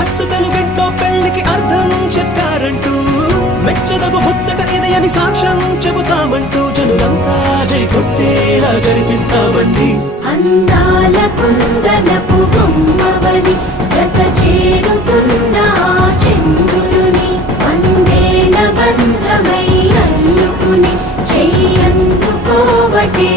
అచ్చతలు గంటో పెళ్ళికి అర్థం చెప్పారంటూ. మెచ్చదగు ముచ్చట ఇదయని సాక్ష్యం చెబుతామంటూ. జనులంతా జై కొట్టేలా జరిపిస్తామండి. అందాల కుందనపు బొమ్మవని జత చేరుతున్న చంద్రుని వందేళ్ళ బంధమై అల్లుకుని చెయ్యందుకోవటే